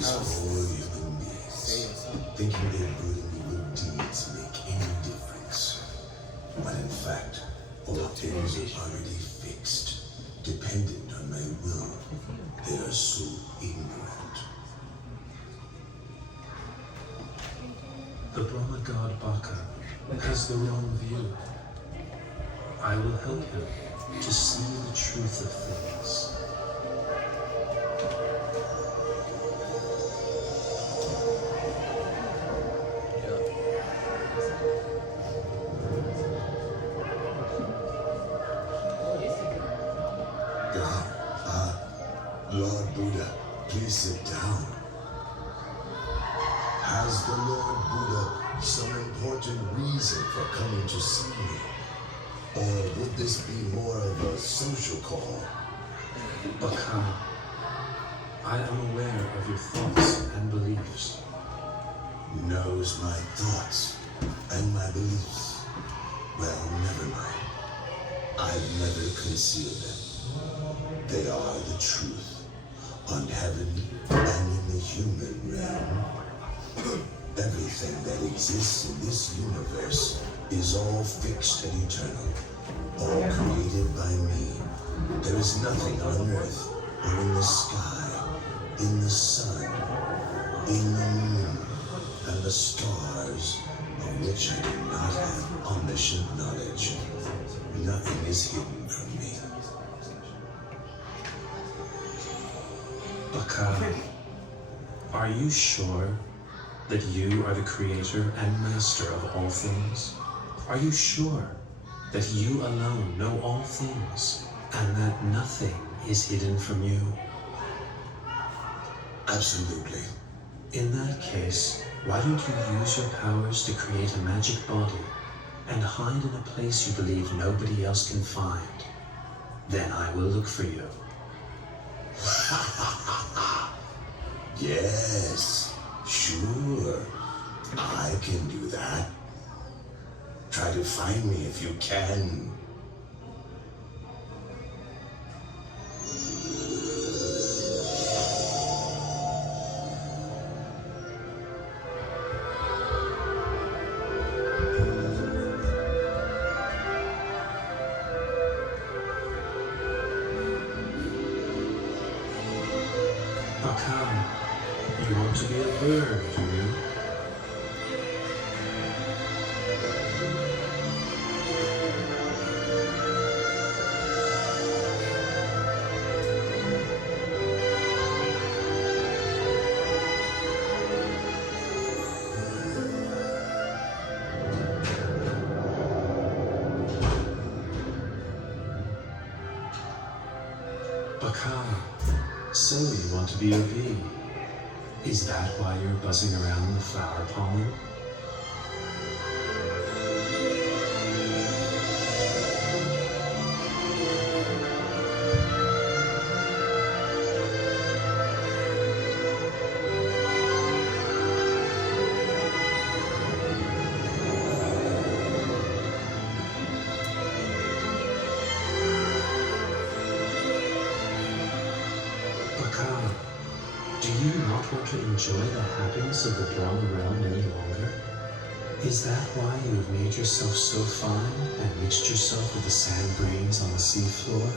is for human beings, thinking their good and evil deeds make any difference. When in fact, all things are already fixed, dependent on my will. They are so ignorant. The Brahma god Baka has the wrong view. I will help him to see the truth of things. Lord Buddha, please sit down. Has the Lord Buddha some important reason for coming to see me? Or would this be more of a social call? Baka, I am aware of your thoughts and beliefs. Knows my thoughts and my beliefs. Well, never mind. I've never concealed them. They are the truth. On heaven and in the human realm. Everything that exists in this universe is all fixed and eternal, all created by me. There is nothing on earth or in the sky, in the sun, in the moon, and the stars, of which I do not have omniscient knowledge. Nothing is hidden from me. Baka, are you sure that you are the creator and master of all things? Are you sure that you alone know all things and that nothing is hidden from you? Absolutely. In that case, why don't you use your powers to create a magic body and hide in a place you believe nobody else can find? Then I will look for you. Yes, sure. I can do that. Try to find me if you can. Baka, you want to be a bird, do you? Baka, so you want to be a bee. Is that why you're buzzing around the flower pollen? Baka, do you not want to enjoy the happiness of the Brahma realm any longer? Is that why you have made yourself so fine and mixed yourself with the sand grains on the seafloor?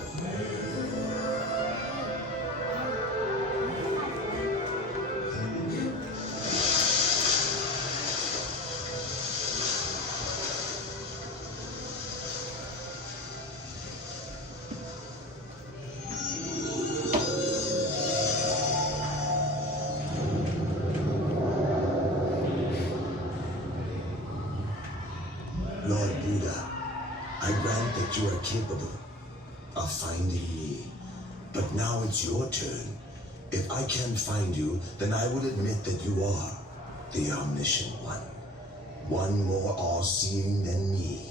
Lord Buddha, I grant that you are capable of finding me. But now it's your turn. If I can't find you, then I will admit that you are the omniscient one. One more all-seeing than me.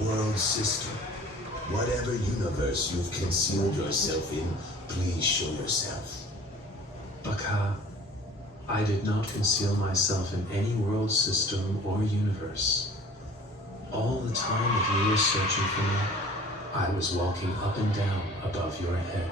world system. Whatever universe you've concealed yourself in, please show yourself. Baka, I did not conceal myself in any world system or universe. All the time that you were searching for me, I was walking up and down above your head.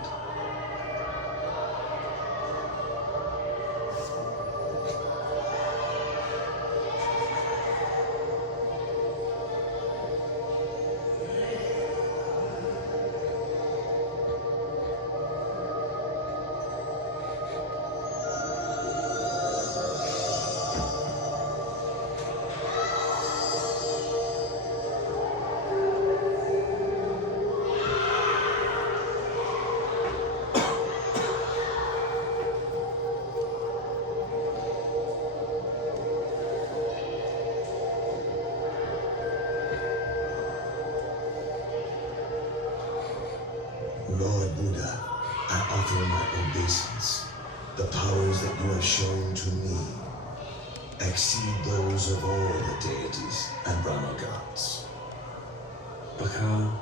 Lord Buddha, I offer my obeisance. The powers that you have shown to me exceed those of all the deities and Brahma gods. Baka,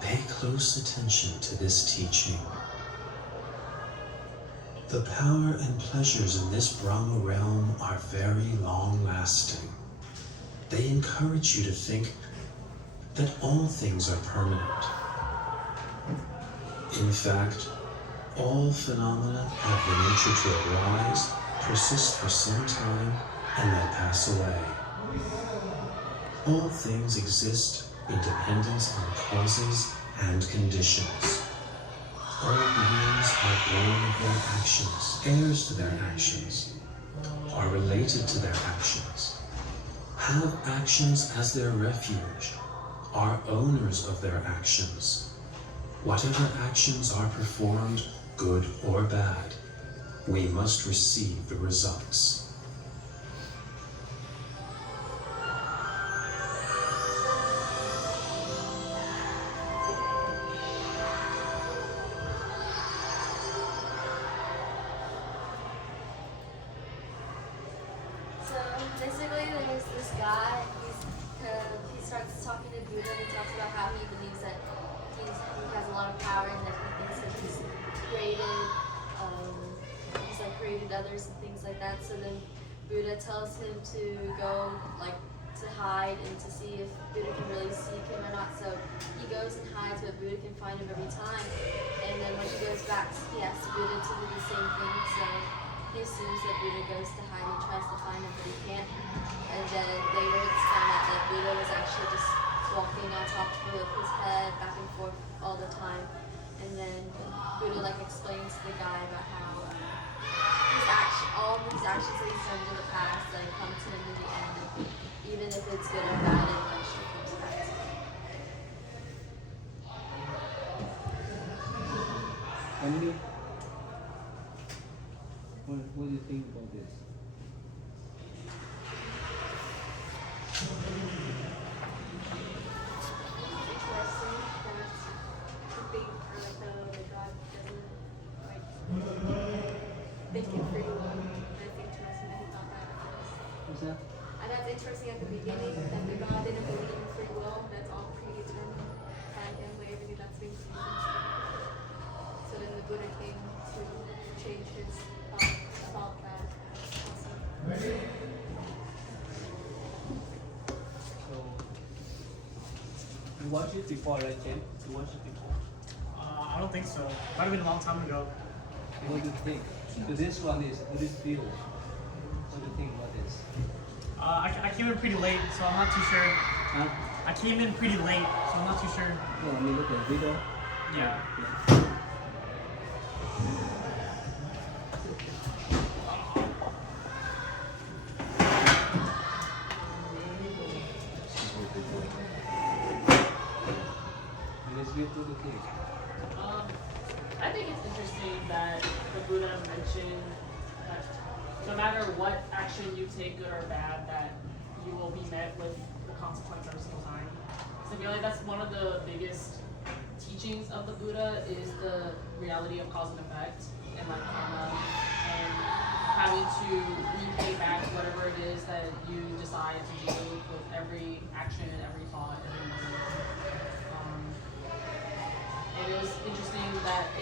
pay close attention to this teaching. The power and pleasures in this Brahma realm are very long-lasting. They encourage you to think that all things are permanent. In fact, all phenomena have the nature to arise, persist for some time, and then pass away. All things exist in dependence on causes and conditions. All beings are born of their actions, heirs to their actions, are related to their actions, have actions as their refuge, are owners of their actions. Whatever actions are performed, good or bad, we must receive the results. So basically, there's this guy. He starts talking to Buddha. He talks about how he believes that he has a lot of power and that he thinks that he's created others and things like that. So then Buddha tells him to go to hide and to see if Buddha can really seek him or not. So he goes and hides, but Buddha can find him every time. And then when he goes back, he asks Buddha to do the same thing. So he assumes that Buddha goes to hide and tries to find him, but he can't. And then later it's found out that Buddha was actually just walking on top of his head back and forth all the time. And then Buddha explains to the guy about how all these actions that he's done in the past come to him in the end. Even if it's good or bad, it eventually comes back to him. Emily, what do you think about this? Interesting that the thing, or the God doesn't think in free will. That's interesting that he thought that at first. What's that? And that's interesting at the beginning that the God didn't believe in free will. That's all predetermined by him, by everything that's been created. So then the Buddha came to change his thoughts about that. Also. So, you watched it before, right, Ken? You watched it before? I don't think so. Might have been a long time ago. What do you think? So this one is Buddhist view. What do you think about this? I came in pretty late, so I'm not too sure. Huh? I came in pretty late, so I'm not too sure. No, I mean look at the video. Yeah. Buddhist view, what do you think? I think it's interesting that the Buddha mentioned that no matter what action you take, good or bad, that you will be met with the consequence every single time. So I feel like that's one of the biggest teachings of the Buddha is the reality of cause and effect and karma and having to repay back whatever it is that you decide to do with every action, every thought, every moment.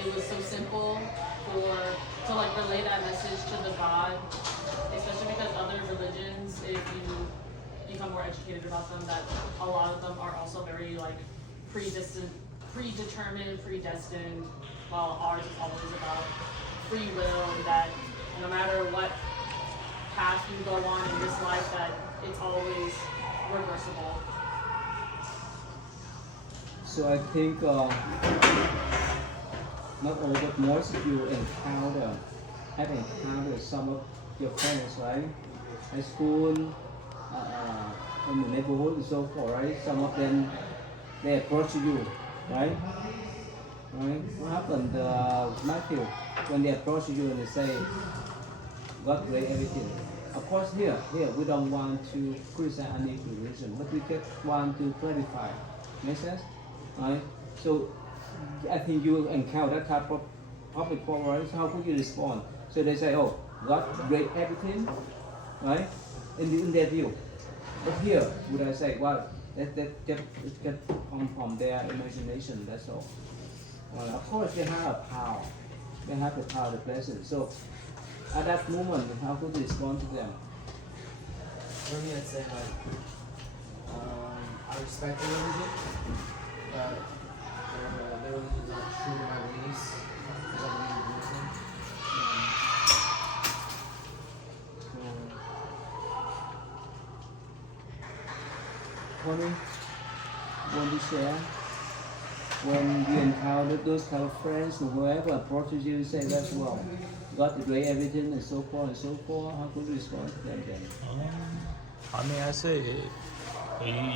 it was so simple to like relay that message to the God, especially because other religions, if you become more educated about them, that a lot of them are also very like predetermined, predestined, while ours is always about free will, and that no matter what path you go on in this life, that it's always reversible. So I think not all but most of you have encountered some of your friends, right? At school, in the neighborhood and so forth, right? Some of them, they approach you, right? Right? What happened, Matthew, when they approach you and they say, God created everything? Of course, here, we don't want to criticize any religion, but we just want to clarify. Make sense? Right? So, I think you encounter that type of public forum, right? So how could you respond? So they say, oh, God created everything, right? In their view. But here, would I say, well, that just from their imagination, that's all. Of course, they have a power. They have the power, the presence. So, at that moment, how could you respond to them? For me, I'd say like, I respect their religion, but their religion is not true to my beliefs, because I believe in Buddhism. Tony, want to share? When you encounter those kind of friends or whoever approaches you and say that's well, God to create everything and so forth, how could you respond to them then? I mean, I say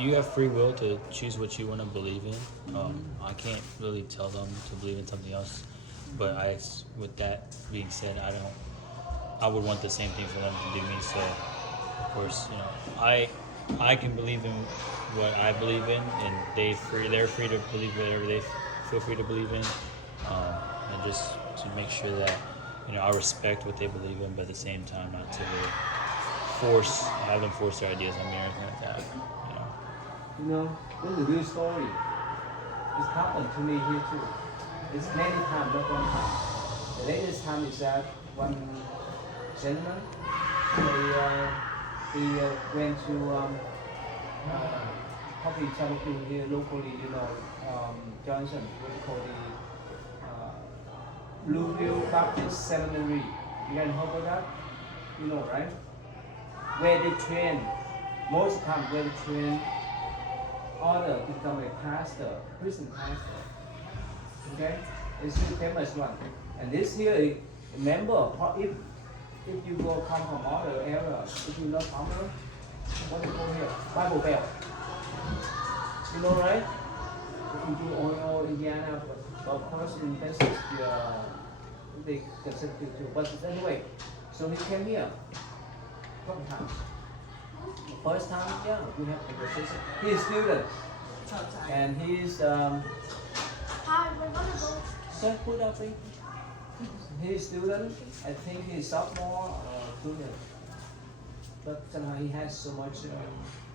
you have free will to choose what you want to believe in. I can't really tell them to believe in something else, but with that being said, I would want the same thing for them to do me. So, of course, I can believe in what I believe in, and they're free to believe whatever they feel free to believe in, and just to make sure that I respect what they believe in, but at the same time not to really have them force their ideas on me or anything like that. This is a real story. It's happened to me here too. It's many times, not one time. The latest time is that one gentleman, he went to coffee shop here locally, Johnson, what we call the Blueville Baptist Seminary. You guys know about that? You know, right? Where they train, most of the time where they train order to become a pastor, prison pastor. Okay? It's a famous one. And this here, remember, if you go come from other area, if you not from here, what do you call here? Bible Belt. You know, right? If you do Ohio, Indiana, but of course in Texas, they consider it too. But anyway, so he came here a couple times. The first time, we have conversation. He's a student, and he's Hi, we're gonna go. sir, put up please. He's a student. I think he's sophomore junior. But somehow he has so much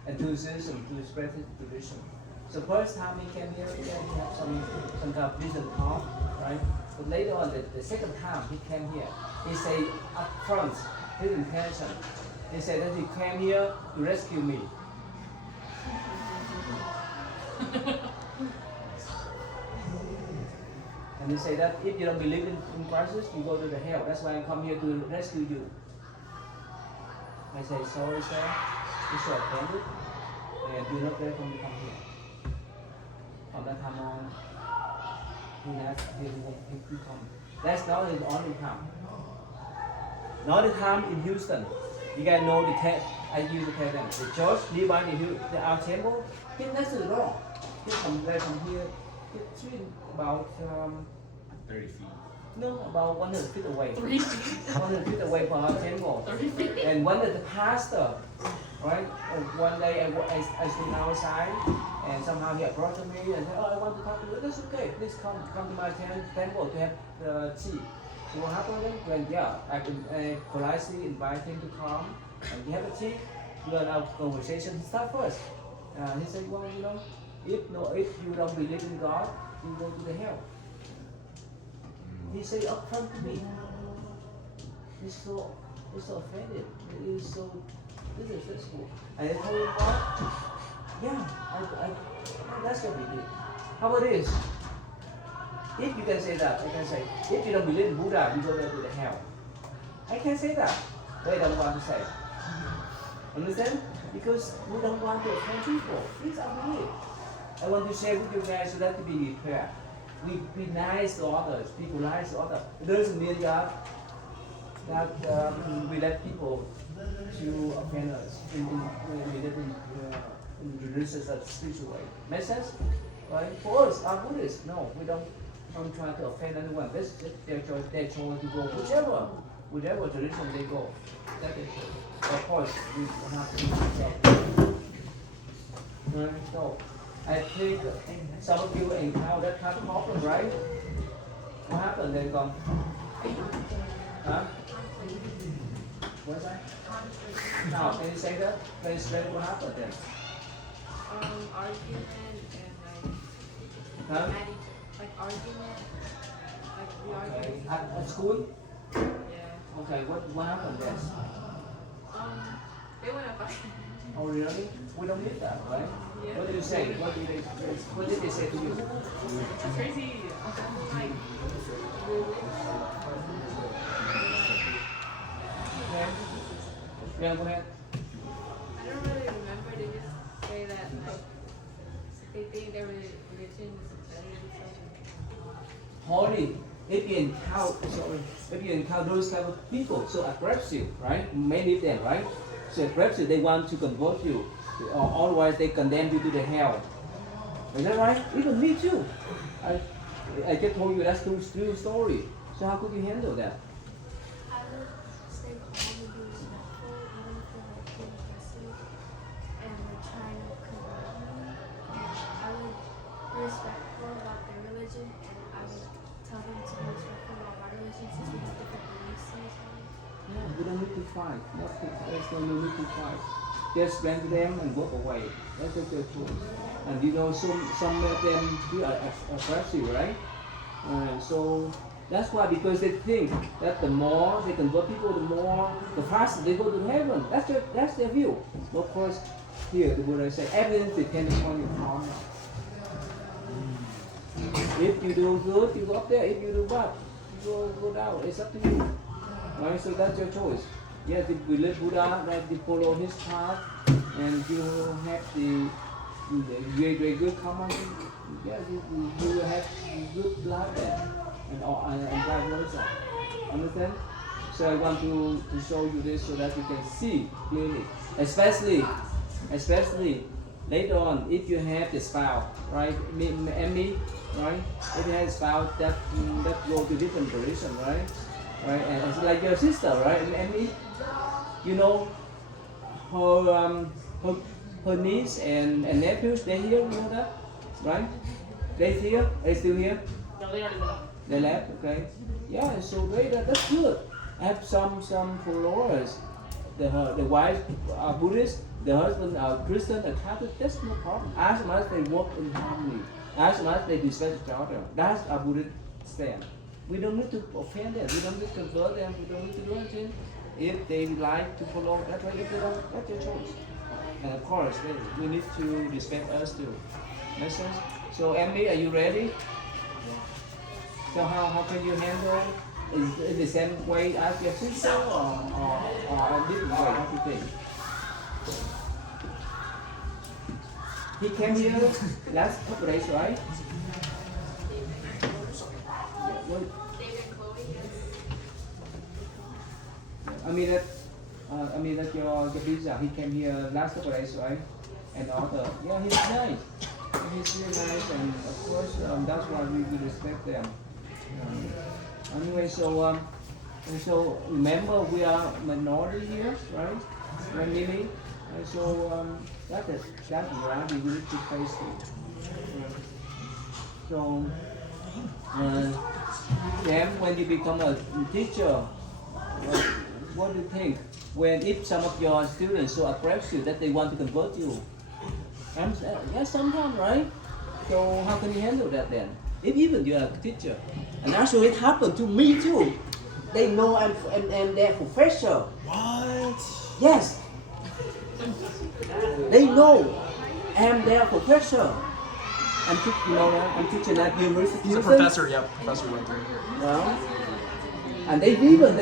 enthusiasm to spread his tradition. So first time he came here, he had some kind of vision talk, right? But later on, the second time he came here, he said up front his intention. He said that he came here to rescue me. And he said that if you don't believe in Christ, you go to the hell. That's why I come here to rescue you. I say, sorry sir, you're so offended, and you're not welcome to come here. From that time on, he come. That's not his only time. Another time in Houston, you guys know I used to tell them, the church nearby our temple, that's wrong. He from here, it's about 30 feet. no, about 100 feet away. 3 feet. 100 feet away from our temple. 30 feet. And one of the pastor, right? One day I stood outside, and somehow he approached me and said, "Oh, I want to talk to you." That's okay. Please come to my temple to have tea. So what happened then? When I politely invite him to come, and we have a tea. Learn our conversation. He start first. He said, "Well, if you don't believe in God, you go to the hell." he say upfront to me. He's so offended. He's so disrespectful. And I told him what? Yeah, that's what we did. How about this? If you can say that, I can say, if you don't believe in Buddha, you go there to the hell. I can say that, but I don't want to say. Understand? Because we don't want to offend people. It's our belief. I want to share with you guys so that to be prepared. We be nice to others. People nice to others. It doesn't mean that we let people to offend us in religious or spiritual way. Make sense? Right? For us, our Buddhists, no, we don't try to offend anyone. That's just their choice to go whichever tradition they go. That's their choice. Of course, we have to be careful. Right? So, I think some of you encounter that kind of problem, right? What happened then, Con? Huh? What's that? Now, can you say that? Can you explain what happened then? Argument and Huh? like argument, like we Okay. argued. At school? Yeah. Okay, what happened then? They went up. Oh really? We don't need that, right? Yeah. What did you say? What did they say to you? That's crazy. Like, Okay. Yeah, go ahead. I don't really remember. They just say that like they think their religion is better than something. Holy, if you encounter those type of people so aggressive, right? Many of them, right? So aggressive, they want to convert you, or otherwise they condemn you to the hell. Is that right? Even me too. I just told you that's true story. So how could you handle that? I would stay calm and be respectful, even if they're like being aggressive and they're trying to convert me. I would be respectful about their religion, and I would tell them to be respectful about my religion since we have different beliefs in each other. Yeah, we don't need to fight. There's no need to fight. Just blend them and walk away. That's just their choice. And you know, some of them do are aggressive, right? So that's why, because they think that the more they convert people, the faster they go to heaven. That's their view. But of course, here the Buddha said, everything depends on your karma. If you do good, you go up there. If you do bad, you go down. It's up to you. Right? So that's your choice. Yes, if we let Buddha, right, you follow his path, and you have the very good karma. Yeah, you will have good life there, and vice versa. Understand? So I want to show you this so that you can see clearly, especially later on if you have the spouse, right? Me, right? If you have a spouse that go to different direction, right? Right, and it's like your sister, right? And me, you know, her niece and nephews, they here, you know that, right? They here, they still here. No, they already left. They left, okay. Yeah, so great. That's good. I have some followers. The wife are Buddhist, the husband are Christian, a Catholic. That's no problem. As much as they work in harmony, as much as they respect each other. That's our Buddhist stand. We don't need to offend them. We don't need to convert them. We don't need to do anything. If they like to follow that way, if they don't, that's their choice. And of course, we need to respect us too. Make sense? So, Emily, are you ready? So how can you handle is the same way as your sister or a different way? What do you think? He came here last couple days, right? Well, I mean that your visa. He came here last couple days, right? And other, yeah, he's nice. He's really nice, and of course that's why we respect them. Anyway, so remember we are minority here, right? We're Mimi, and so that's reality we need to face it. So then when you become a teacher, what do you think? When if some of your students so aggressive that they want to convert you, yeah, sometimes, right? So how can you handle that then? if even you are a teacher, and actually it happened to me too. They know I'm their professor. What? Yes. They know I'm their professor. You know that? I'm teaching at university. He's a professor. Yep, professor went through. Well, and they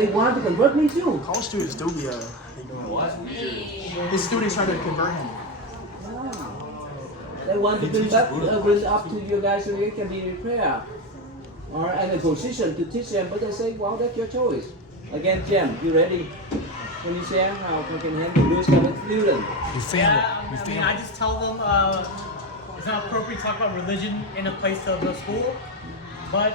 want to convert me too. College students do be they doing what? His students trying to convert him. They want to bring up to you guys so you can be prepared. Or in a position to teach them, but they say, well, that's your choice. Again, Jem, you ready? Can you share how you can handle those kind of students? Yeah, I mean, I just tell them it's not appropriate to talk about religion in a place of the school. But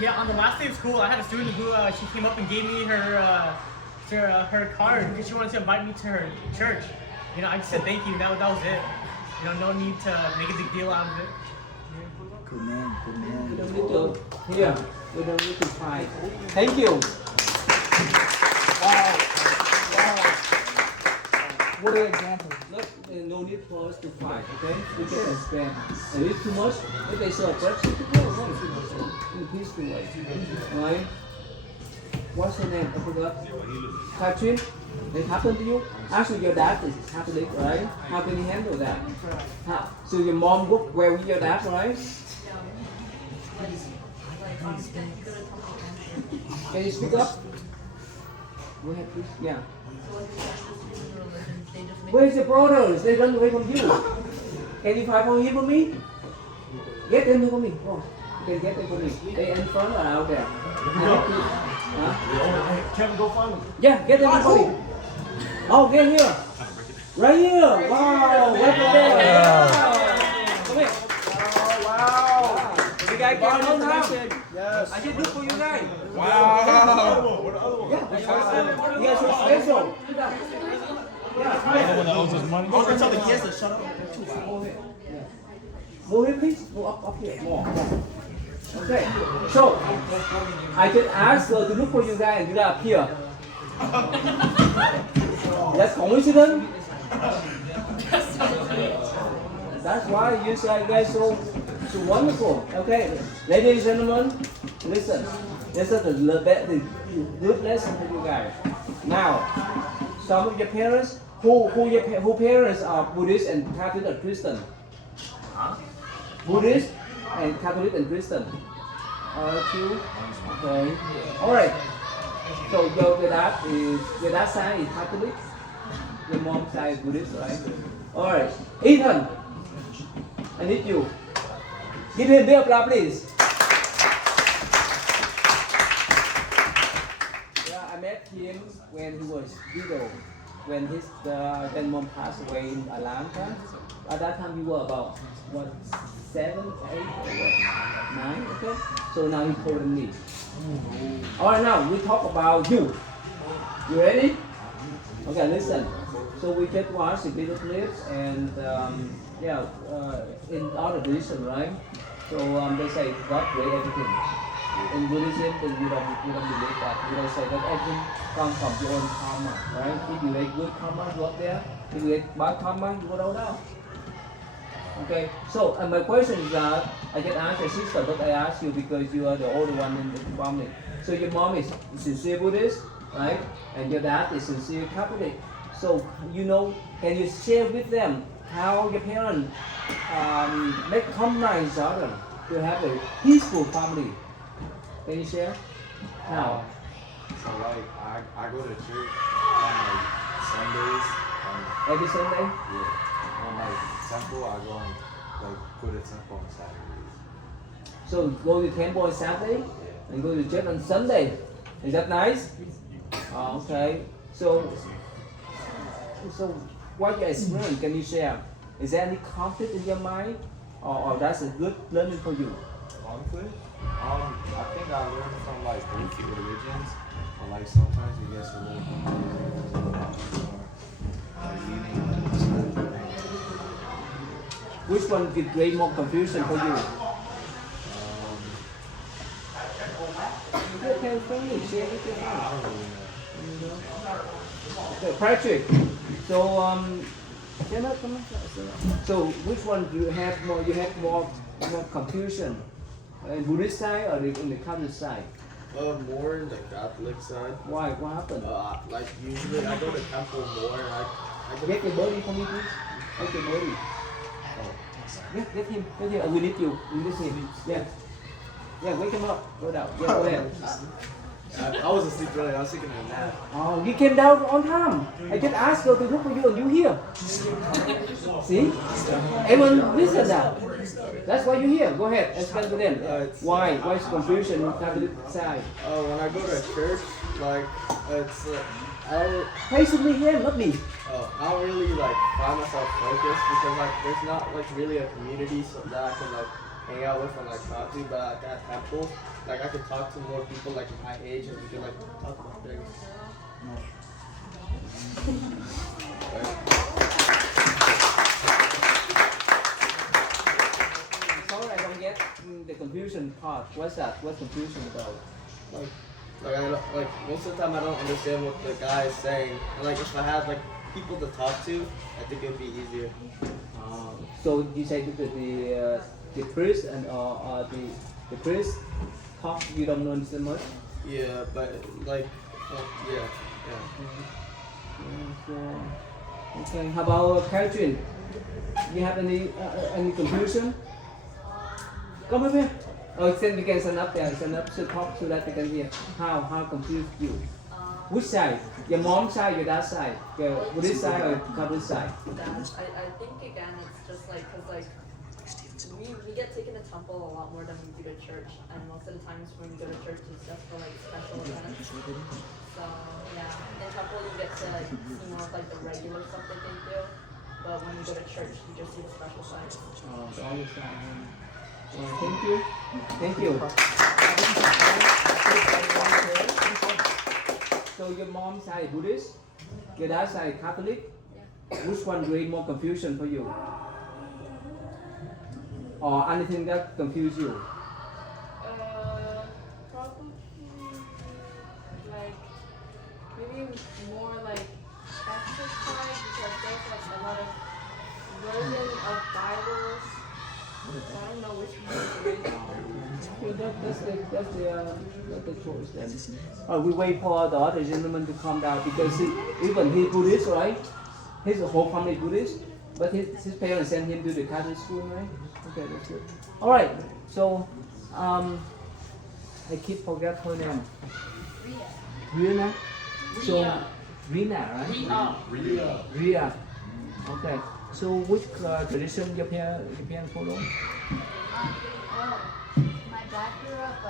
yeah, on the last day of school, I had a student who she came up and gave me her card because she wanted to invite me to her church. You know, I just said thank you. That was it. You know, no need to make a big deal out of it. Good man. Good man. We don't need to, here, we don't need to fight. Thank you. Wow. What an example. No need for us to fight, okay? We can understand. And if too much, if they show aggressive, to go away in a peaceful way. Right? What's her name? I forgot. Katrin, it happened to you? Actually, your dad is Catholic, right? How can you handle that? So your mom worked well with your dad, right? Can you speak up? Go ahead, please. Yeah. Where's your brothers? They run away from you. Can you fight for him for me? Get them for me. Oh, you can get them for me. They in front or out there? Kevin, go find him. Yeah, get them for me. Oh, get here. Right here. Wow. Right there. Come here. Wow. You guys get on now. Yes. I did good for you guys. Wow. Yeah. You guys are special. Over tell the kids to shut up. More here, please. More up here. More. Okay. So, I can ask her to look for you guys and you guys appear. That's coincidence? That's why you guys so wonderful. Okay. Ladies and gentlemen, listen. This is the good lesson for you guys. Now, some of your parents, who parents are Buddhist and Catholic or Christian? Buddhist and Catholic and Christian. Two. Okay. All right. So your dad side is Catholic. Your mom side is Buddhist, right? All right. Ethan, I need you. Give him big applause, please. Yeah, I met him when he was little. When mom passed away in Atlanta. At that time, you were about 7, 8, or 9. Okay. So now he's older than me. All right, now we talk about you. You ready? Okay, listen. So we just watched the video clips and in other religion, right? So they say God created everything. In Buddhism, we don't believe that. We don't say that everything comes from your own karma, right? If you make good karma, you up there. If you make bad karma, you go down. Okay. So my question is that I can ask your sister, but I ask you because you are the older one in the family. So your mom is sincere Buddhist, right? And your dad is sincere Catholic. So can you share with them how your parents make compromise each other to have a peaceful family? Can you share? How? So I go to church on Sundays. Every Sunday? Yeah. On temple, I go and go to temple on Saturdays. So go to temple on Saturday and go to church on Sunday. Is that nice? Okay. So what you experience, can you share? Is there any conflict in your mind, or that's a good learning for you? Conflict? I think I learned from both religions, but sometimes it gets a little more Which one could create more confusion for you? Okay, friendly, share with your friends. Okay, Patrick. So so which one do you have more? You have more confusion. Buddhist side or in the Catholic side? More in the Catholic side. Why? What happened? Like usually I go to temple more and I go Get your body for me, please. Get your body. Get him. Get him. We need you. We need him. Yeah. Yeah, wake him up. Go down. Yeah, go ahead. I was asleep earlier, I was taking a nap. Oh, you came down on time. I just asked her to look for you and you here. See? Everyone listen now. That's why you're here. Go ahead, explain to them. Why? Why is confusion in Catholic side? When I go to church, like, it's, Patiently him, not me. I don't really, like, find myself focused because, like, there's not, like, really a community so that I can, like, hang out with and, like, talk to, but like, at temple, like, I can talk to more people, like, my age and we can, like, talk about things. Sorry, I don't get the confusion part. What's that? What's confusion about? Like most of the time I don't understand what the guy is saying. And like if I had like people to talk to, I think it'd be easier. So you say that the priest and the priest talk you don't understand much? Yeah, but like yeah. Okay. How about Catherine? You have any confusion? Come over here. Oh, then you can stand up there. Stand up to talk so that they can hear. How confused you? Which side? Your mom's side, your dad's side, your Buddhist side or Catholic side? I think again it's just like because like we get taken to temple a lot more than we do to church, and most of the times when we go to church it's just for like special events. So yeah, in temple you get to like see more of like the regular stuff that they do, but when you go to church you just see the special sides. Oh, the other side. Thank you. Thank you. So your mom's side Buddhist, your dad's side Catholic. Yeah. Which one create more confusion for you? Or anything that confuse you? Probably like maybe more like Catholic side because there's like a lot of versions of Bibles. So I don't know which one. That's the choice then. We wait for the other gentleman to come down because even he's Buddhist, right? His whole family Buddhist, but his parents sent him to the Catholic school, right? Okay, that's good. All right, so I keep forget her name. Rina. So Rina, right? Ria. Okay. So which tradition your parents follow? Well, my dad grew up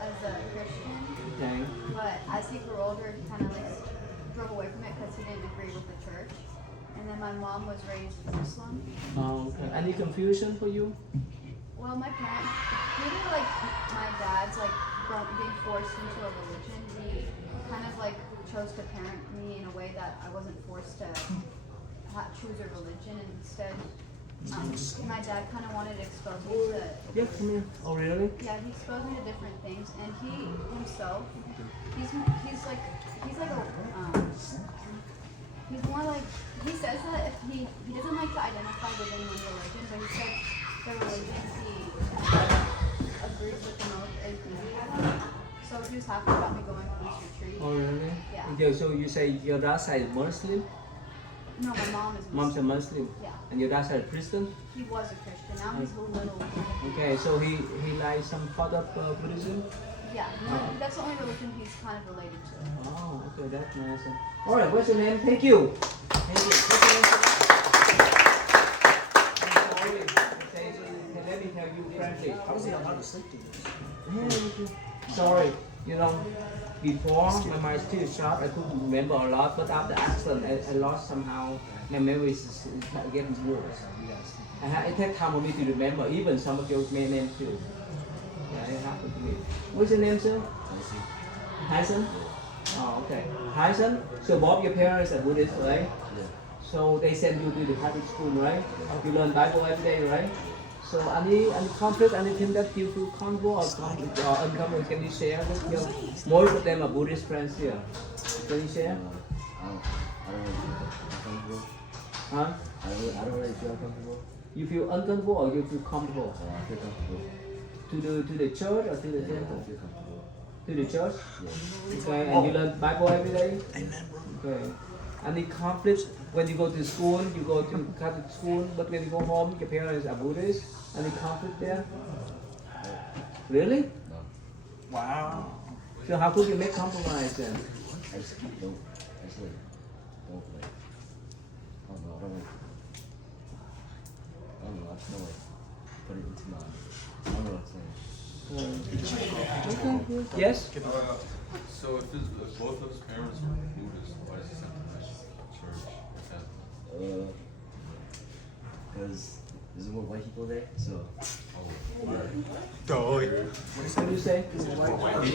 as a Christian, Okay. but as he grew older, he kind of like drove away from it because he didn't agree with the church. And then my mom was raised Muslim. Oh, okay. Any confusion for you? Well, my parents, due to like my dad's like being forced into a religion, he kind of like chose to parent me in a way that I wasn't forced to choose a religion, and instead my dad kind of wanted to expose me to Yeah, come here. Oh, really? yeah, he exposed me to different things, and he himself he's like a he's more like, he says that if he doesn't like to identify within one religion, but he said the religion he agrees with the most is Buddhism. So he was happy about me going to this retreat. Oh, really? Yeah. Okay, so you say your dad's side is Muslim? No, my mom is Muslim. Mom's a Muslim? Yeah. And your dad's side is Christian? He was a Christian. Now he's a little. Okay, so he likes some part of Buddhism? Yeah, that's the only religion he's kind of related to. Oh, okay, that's nice. All right, what's your name? Thank you. Thank you. What's your name? Let me tell you frankly. How is he allowed to sleep through this? Sorry, you know, before when my still sharp, I could remember a lot, but after accident, I lost somehow. My memory is getting worse. It takes time for me to remember, even some of your names too. Yeah, it happened to me. What's your name, sir? Tyson? Oh, okay. Tyson, so both your parents are Buddhist, right? Yeah. So they send you to the Catholic school, right? You learn Bible every day, right? So any conflict, anything that you feel comfortable or uncomfortable, can you share with your, most of them are Buddhist friends here. Can you share? I don't really feel comfortable. Huh? I don't really feel comfortable. You feel uncomfortable or you feel comfortable? I feel comfortable. to the church or to the temple? To the church? Okay, and you learn Bible every day? Amen, bro. Okay. Any conflict when you go to school, you go to Catholic school, but when you go home, your parents are Buddhist? Any conflict there? Really? Wow. So how could you make compromise then? I just don't like, I don't know, I just don't like put it into my, I don't know what I'm saying. Okay. Yes? So if both of his parents were Buddhist, why is he sent to that church? Because there's more white people there, so. What do you say? Wait, where are you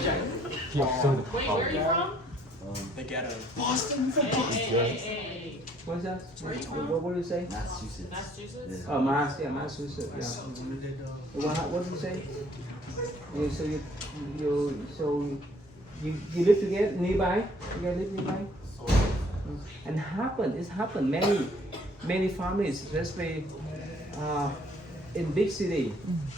from? They get a Boston. Hey. What's that? What do you say? Massachusetts. Massachusetts? Oh, Massachusetts. Yeah. What do you say? You live together nearby? You guys live nearby? And it's happened. Many families, especially in big city,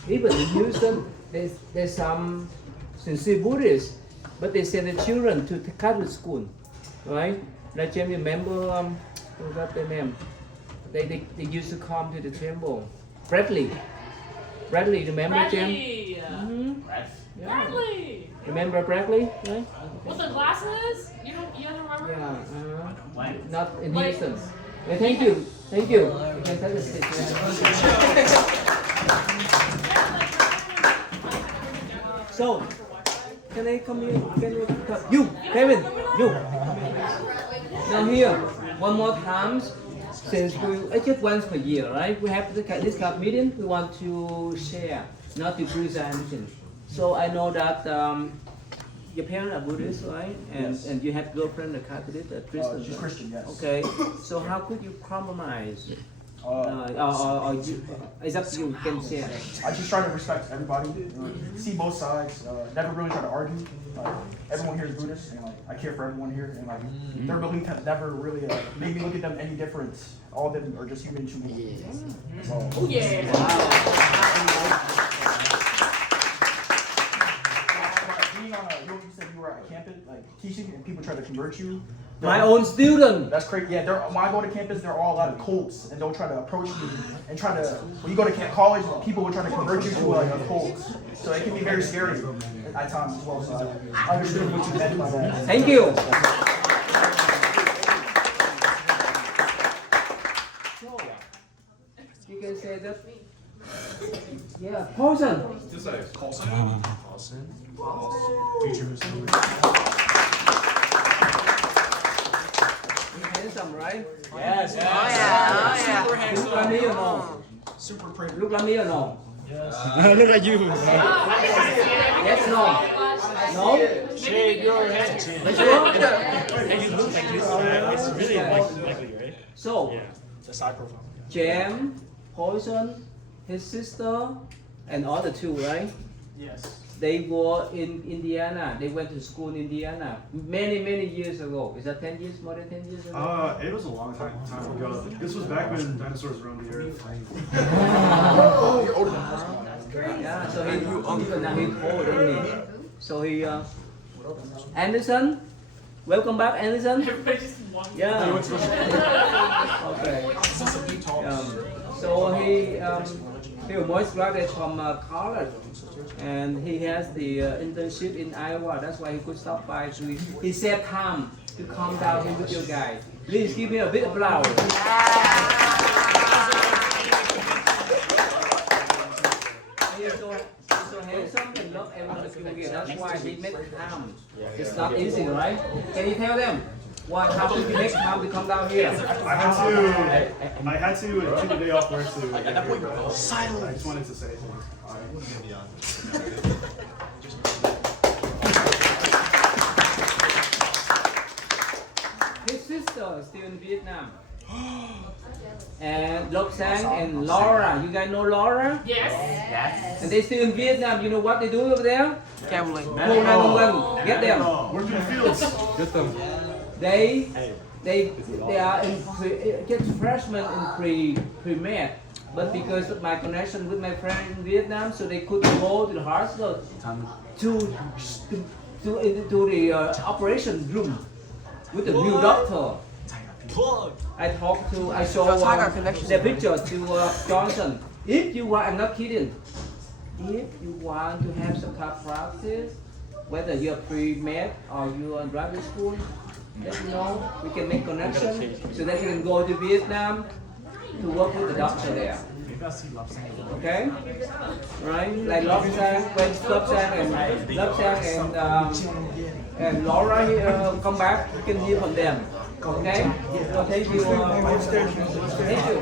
even in Houston, there's some sincere Buddhists, but they send the children to Catholic school, right? Like James, remember, I forgot the name. They used to come to the temple. Bradley, remember James? Yeah. Bradley! Remember Bradley, right? With the glasses? You don't remember? Yeah. Not in Houston. Yeah, thank you. You can take a seat. So, can I come here? You, Kevin, you. Now here, one more time, since just once per year, right? We have this club meeting. We want to share, not to present. So I know that your parents are Buddhist, right? And you have girlfriend, a Catholic, a Christian. She's Christian, yes. Okay. So how could you compromise? Or you, it's up to you. You can share. I just try to respect everybody, see both sides, never really try to argue. Everyone here is Buddhist, and I care for everyone here, and their belief has never really made me look at them any different. All of them are just human beings. Oh yeah! Being on you said you were at campus, teaching, and people try to convert you. My own student. That's crazy. Yeah, when I go to campus, there are all a lot of cults, and they'll try to approach me and try to. When you go to college, people will try to convert you to a cult. So it can be very scary at times as well. So I understood what you meant by that. Thank you. You can say that. Yeah, Paulson. Just say Paulson. Handsome, right? Yes. Super handsome. Look like me or no? Super pretty. Look like me or no? Look at you. Yes, no? No? Shave your head. Sure? And you look like this. It's really likely, right? So, It's a side profile. Jam, Poison, his sister, and all the two, right? Yes. They were in Indiana. They went to school in Indiana many years ago. Is that 10 years? More than 10 years ago? It was a long time ago. This was back when dinosaurs roamed the earth. You're older than us. Yeah, so he even now he's older than me. So he Anderson, welcome back, Anderson. Everybody just wants Yeah. Okay. So he almost graduated from college, and he has the internship in Iowa. That's why he could stop by. He saved time to come down here with you guys. Please give me a big applause. He's so handsome and love everyone here. That's why he made time. It's not easy, right? Can you tell them how did you make time to come down here? I had to take a day off work to. I just wanted to say His sister is still in Vietnam. And Loksang and Laura. You guys know Laura? Yes. And they still in Vietnam. You know what they do over there? Gambling. Call 911. Get them. Working in the fields. Get them. They are in just freshmen in pre-med. But because of my connection with my friend in Vietnam, so they couldn't go to the hospital to into the operation room with the new doctor. I show the picture to Johnson. If you want, I'm not kidding. If you want to have some kind of practice, whether you're pre-med or you're in graduate school, let me know. We can make connection so that you can go to Vietnam to work with the doctor there. Okay? Right? Like Lobsang and Laura here, come back, you can hear from them. Okay? So thank you. Thank you.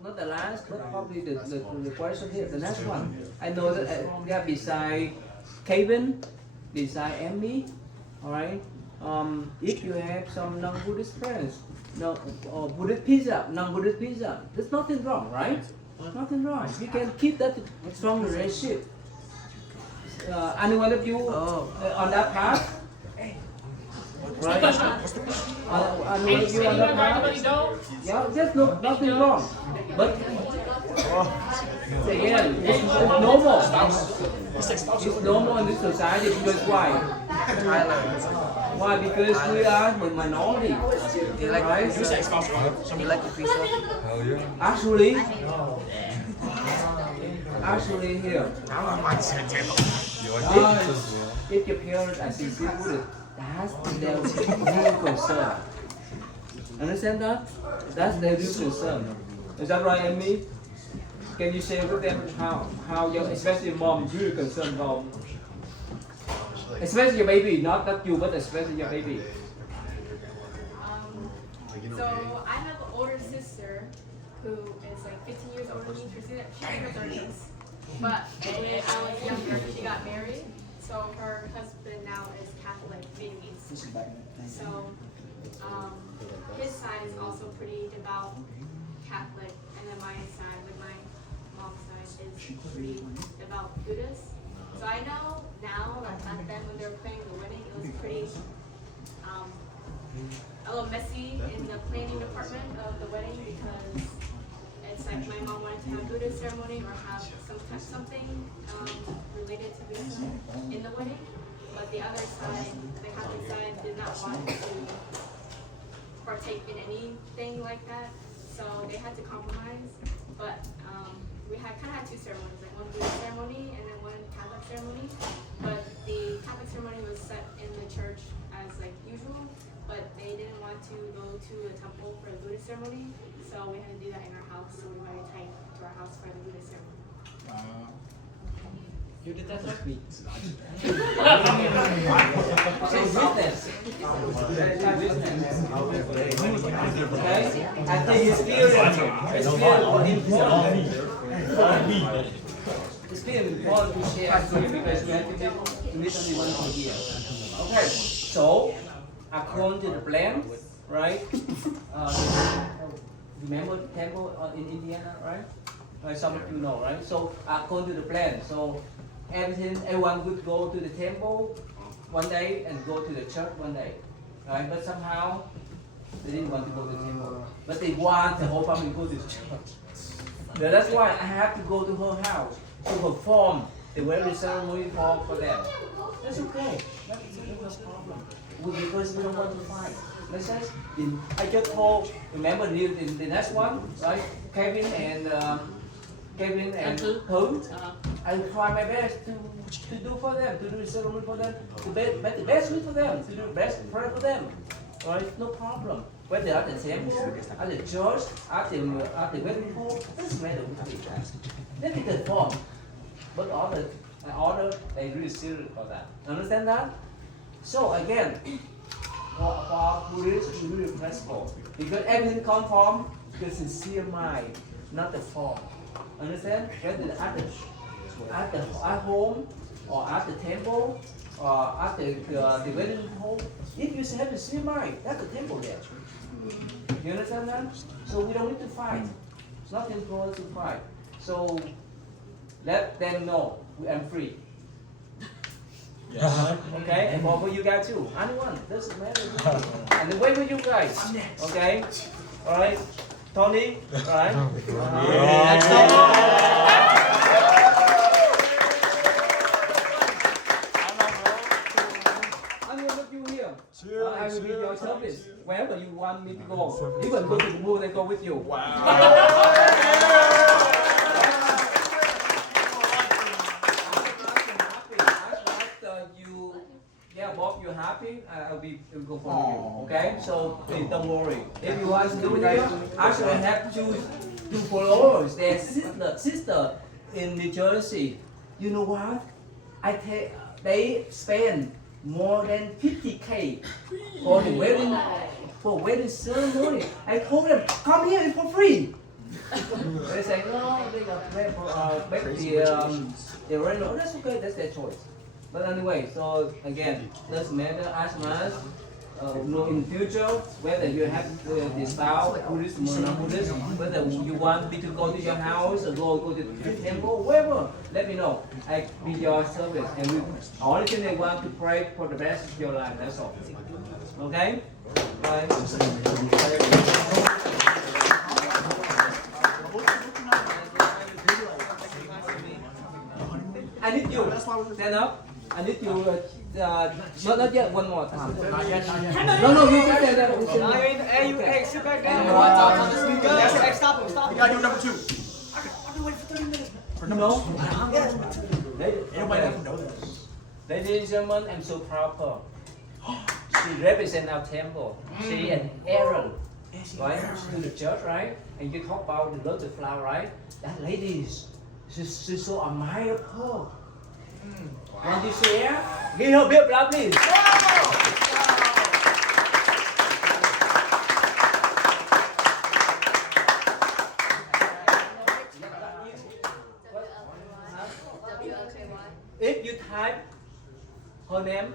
Not the last, but probably the question here, the next one. I know that they are beside Kevin, beside Emmy, alright? If you have some non-Buddhist friends, or Buddhist pizza, non-Buddhist pizza, there's nothing wrong, right? Nothing wrong. You can keep that strong relationship. Any one of you on that path? Right? Anyone you on that path? Yeah, there's nothing wrong. But again, it's normal. It's normal in this society because why? Why? Because we are the minority. You like right? You like the pizza? Hell yeah. Actually here. You like pizza? If your parents are sincere Buddhist, that's their real concern. Understand that? That's their real concern. Is that right, Amy? Can you share with them how your, especially mom, really concerned about, especially your baby, not you, but especially your baby. So I have an older sister who is like 15 years older than me. She's in her 30s. But when I was younger, she got married. So her husband now is Catholic Vietnamese. So his side is also pretty devout Catholic, and then my side, with my mom's side, is pretty devout Buddhist. So I know now that back then when they were planning the wedding, it was pretty a little messy in the planning department of the wedding because it's like my mom wanted to have a Buddhist ceremony or have something related to Buddhism in the wedding, but the other side, the Catholic side, did not want to partake in anything like that, so they had to compromise. But we kind of had two ceremonies, like one Buddhist ceremony and then one Catholic ceremony. But the Catholic ceremony was set in the church as like usual, but they didn't want to go to a temple for the Buddhist ceremony, so we had to do that in our house. So we went tight to our house for the Buddhist ceremony. You did that last week. So witness. Okay? I think you still it's still important to share actually because we have to meet only once a year. Okay, so according to the plan, right? Remember the temple in Indiana, right? Some of you know, right? So according to the plan, so everyone would go to the temple one day and go to the church one day, right? But somehow they didn't want to go to the temple, but they want the whole family to go to the church. So that's why I have to go to her house to perform the wedding ceremony for them. That's okay. That's no problem. Because we don't want to fight. I just told, remember the next one, right? Kevin and Hung. I try my best to do for them, to do the ceremony for them, to make the best way for them, to do the best prayer for them. Right? No problem. Whether at the temple, at the church, at the wedding hall, doesn't matter with me. They can conform. But order, they really serious for that. Understand that? So again, for Buddhists, it's really flexible. Because everything comes from the sincere mind, not the form. Understand? Whether at home, or at the temple, or at the wedding hall, if you have the sincere mind, that's the temple there. You understand that? So we don't need to fight. It's nothing for us to fight. So let them know I'm free. Okay, and for you guys too. Anyone, doesn't matter. And then wait for you guys. Okay, all right. Tony, all right. Next I will meet you here. I will be your service wherever you want me to go. Even go to the moon, I go with you. Bob, you're happy, I'll go for you. Okay, so please don't worry. If you want to do it here, actually I have two followers. Their sister in New Jersey. You know what? They spend more than 50K for the wedding ceremony. I told them, come here, it's for free. They say no, they got to pay for the rental. That's okay, that's their choice. But anyway, so again, doesn't matter as much. In future, whether you have the spouse, Buddhist or non-Buddhist, whether you want me to go to your house or go to the temple, wherever, let me know. I be your service, and we only thing I want to pray for the rest of your life. That's all. Okay? Bye. I need you stand up. I need you not yet one more time. No, you can stand up. Stop. We gotta do number 2. I've been waiting for 30 minutes. No. Nobody doesn't know this. Ladies and gentlemen, I'm so proud of her. She represents our temple. She and Aaron, right, to the church, right? And you talk about the lotus flower, right? That lady she's so admire her. Want to share? Give her a big applause, please. If you type her name,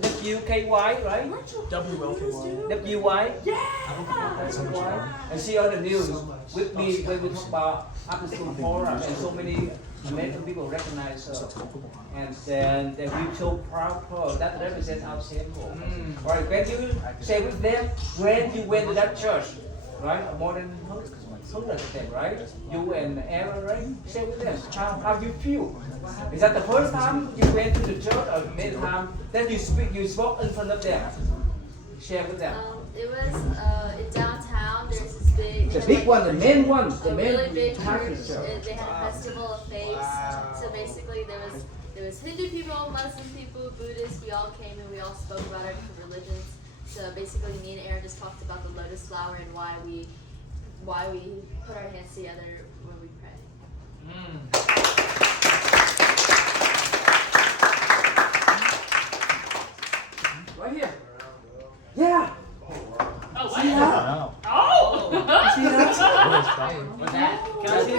W-K-Y, right? W-L-K-Y. W-Y. And see on the news with me when we talk about after school forum, and so many American people recognize her. And then we so proud of her. That represents our temple. Right, when you say with them, when you went to that church, right? More than 100 of them, right? You and Aaron, right? Share with them. How you feel? Is that the first time you went to the church, or many times that you spoke in front of them? Share with them. It was in downtown. There's this big. The big one, the main one, the main really big church. They had a festival of faiths. So basically, there was Hindu people, Muslim people, Buddhists. We all came and we all spoke about our different religions. So basically, me and Aaron just talked about the lotus flower and why we put our hands together when we pray. Right here. Yeah. Oh, See that? Oh! See that? What's that? Can I see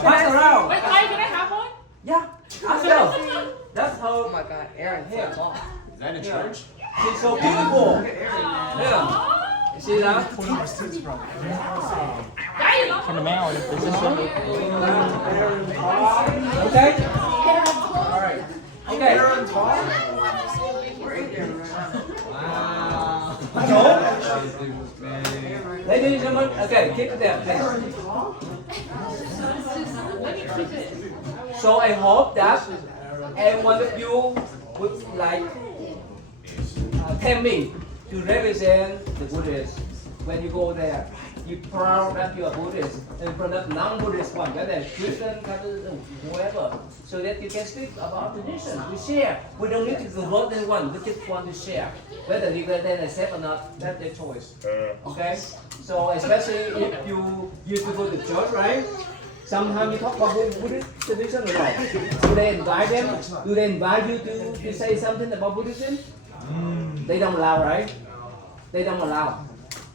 Pass around. Wait, can I have one? Yeah. Ask her. That's how. Oh my God, Aaron, Here. Is that in church? She's so beautiful. Yeah. See that? From the mail, Okay. All right. Okay. Ladies and gentlemen, okay, keep it there, please. So I hope that every one of you would like tell me to represent the Buddhists when you go there. You're proud that you are Buddhist in front of non-Buddhist one, whether Christian, Catholic, whoever, so that you can speak about tradition. We share. We don't need to vote anyone. We just want to share. Whether you can then accept or not, that's their choice. Okay? So especially if you used to go to church, right? Sometimes you talk about Buddhist tradition or not. Do they invite them? Do they invite you to say something about Buddhism? They don't allow, right? They don't allow.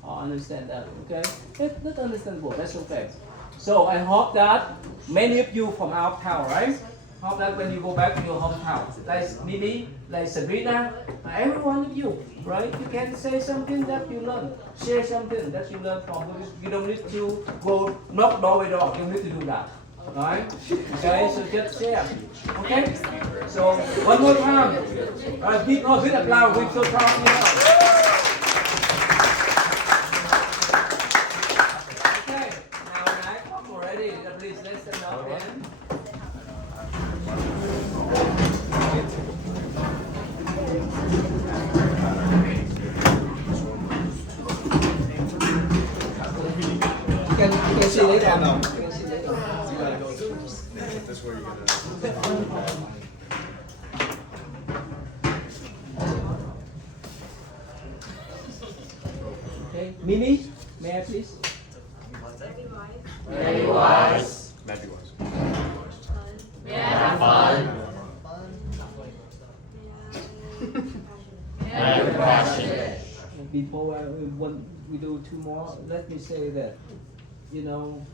I understand that, okay? That's understandable, that's okay. So I hope that many of you from our town, right? Hope that when you go back to your hometown, like Mimi, like Sabrina, every one of you, right? You can say something that you learn, share something that you learn from Buddhist. You don't need to go knock door by door, you don't need to do that. Right? Okay, so just share. Okay? So one more time. Big applause. We're so proud of you. Okay, now when I come already, please listen up then. You can see later now. You can see later. That's where you're gonna. Okay, Mimi, may I please? Very wise. Matthew wise. May I have fun? May I have compassion? Before we do two more, let me say that, you know,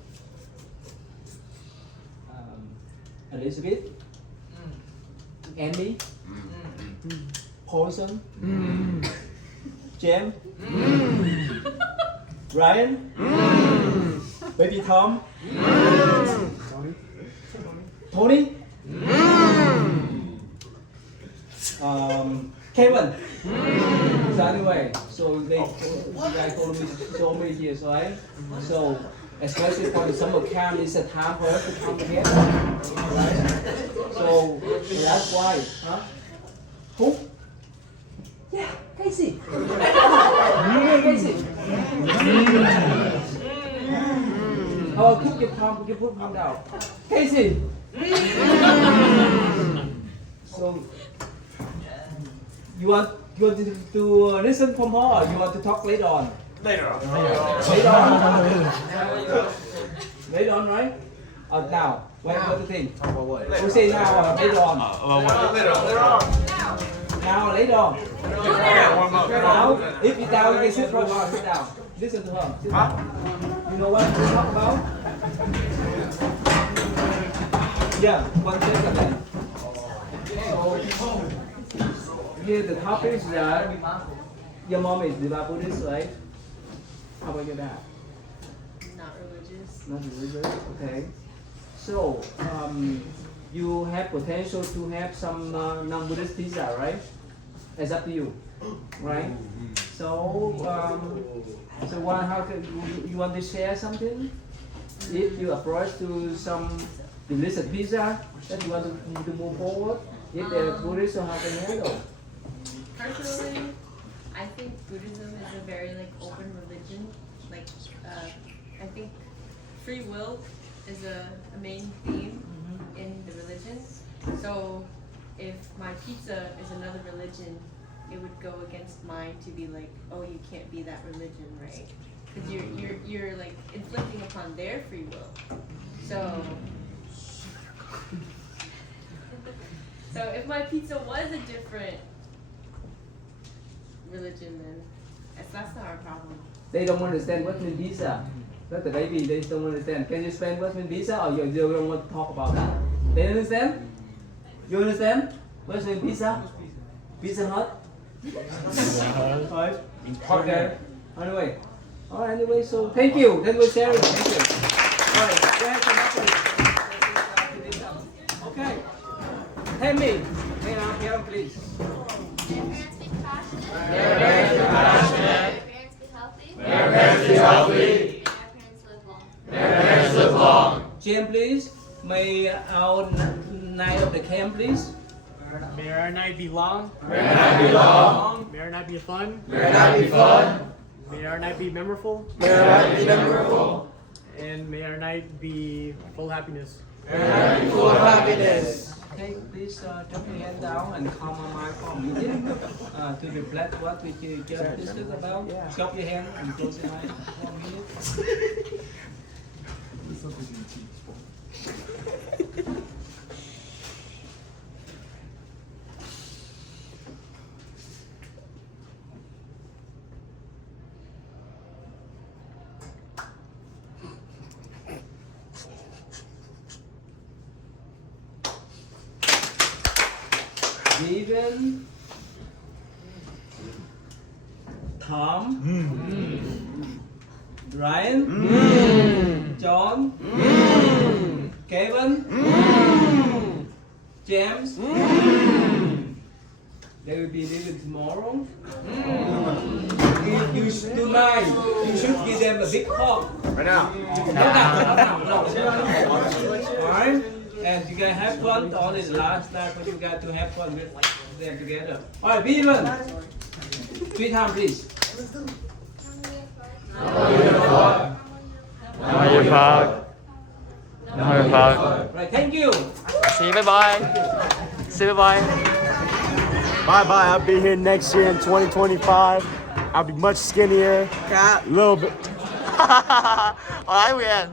Elizabeth, Andy, Paulson, James, Ryan, Baby Tom, Tony, Kevin. So anyway, so you guys follow me so many years, right? So especially for the summer camp, it's a time for us to come together, right? So that's why, huh? Who? Yeah, Casey. Casey. Oh, keep your palm down. Casey. So you want to listen from her, or you want to talk later on? Later on. Later on, right? Now. What do you think? We say now or later on? Later on. Now, later on. Now, if you down, you can sit for a while. Sit down. Listen to her. Sit down. You know what to talk about? Yeah, 1 second then. So, here the topic is that your mom is devout Buddhist, right? How about your dad? Not religious. Not religious, okay. So, you have potential to have some non-Buddhist pizza, right? It's up to you, right? So, how can you want to share something? If you approach to some delicious pizza that you want to move forward, if they're Buddhist, so how can you handle? Personally, I think Buddhism is a very open religion. I think free will is a main theme in the religion. So if my pizza is another religion, it would go against mine to be like, oh, you can't be that religion, right? Because you're inflicting upon their free will. So if my pizza was a different religion, then that's not our problem. They don't understand what means pizza. That's the baby, they don't understand. Can you explain what means pizza, or you don't want to talk about that? They understand? You understand? What means pizza? Pizza Hut? Right? Okay. Anyway, so thank you. Then we're sharing. Thank you. Alright, go ahead. Okay. Tell me. Hey, now, here, please. May your parents be passionate. May your parents be healthy. May your parents be healthy. May your parents live long. Jim, please. May our night of the camp, please. May our night be long. May our night be long. May our night be fun. May our night be fun. May our night be memorable. May our night be memorable. And may our night be full of happiness. May our night be full of happiness. Okay, please drop your hand down and come on my phone meeting to reflect what we just discussed about. Drop your hand and close your eyes for 1 minute. Steven, Tom, Ryan, John, Kevin, James, they will be leaving tomorrow. If you tonight, you should give them a big hug. Right now. Alright? And you guys have fun. All is last night, but you got to have fun with them together. Alright, Beaven. 3 times, please. Right, thank you. See you, bye-bye. See you, bye-bye. Bye bye. I'll be here next year in 2025. I'll be much skinnier. A little bit. Alright, we end.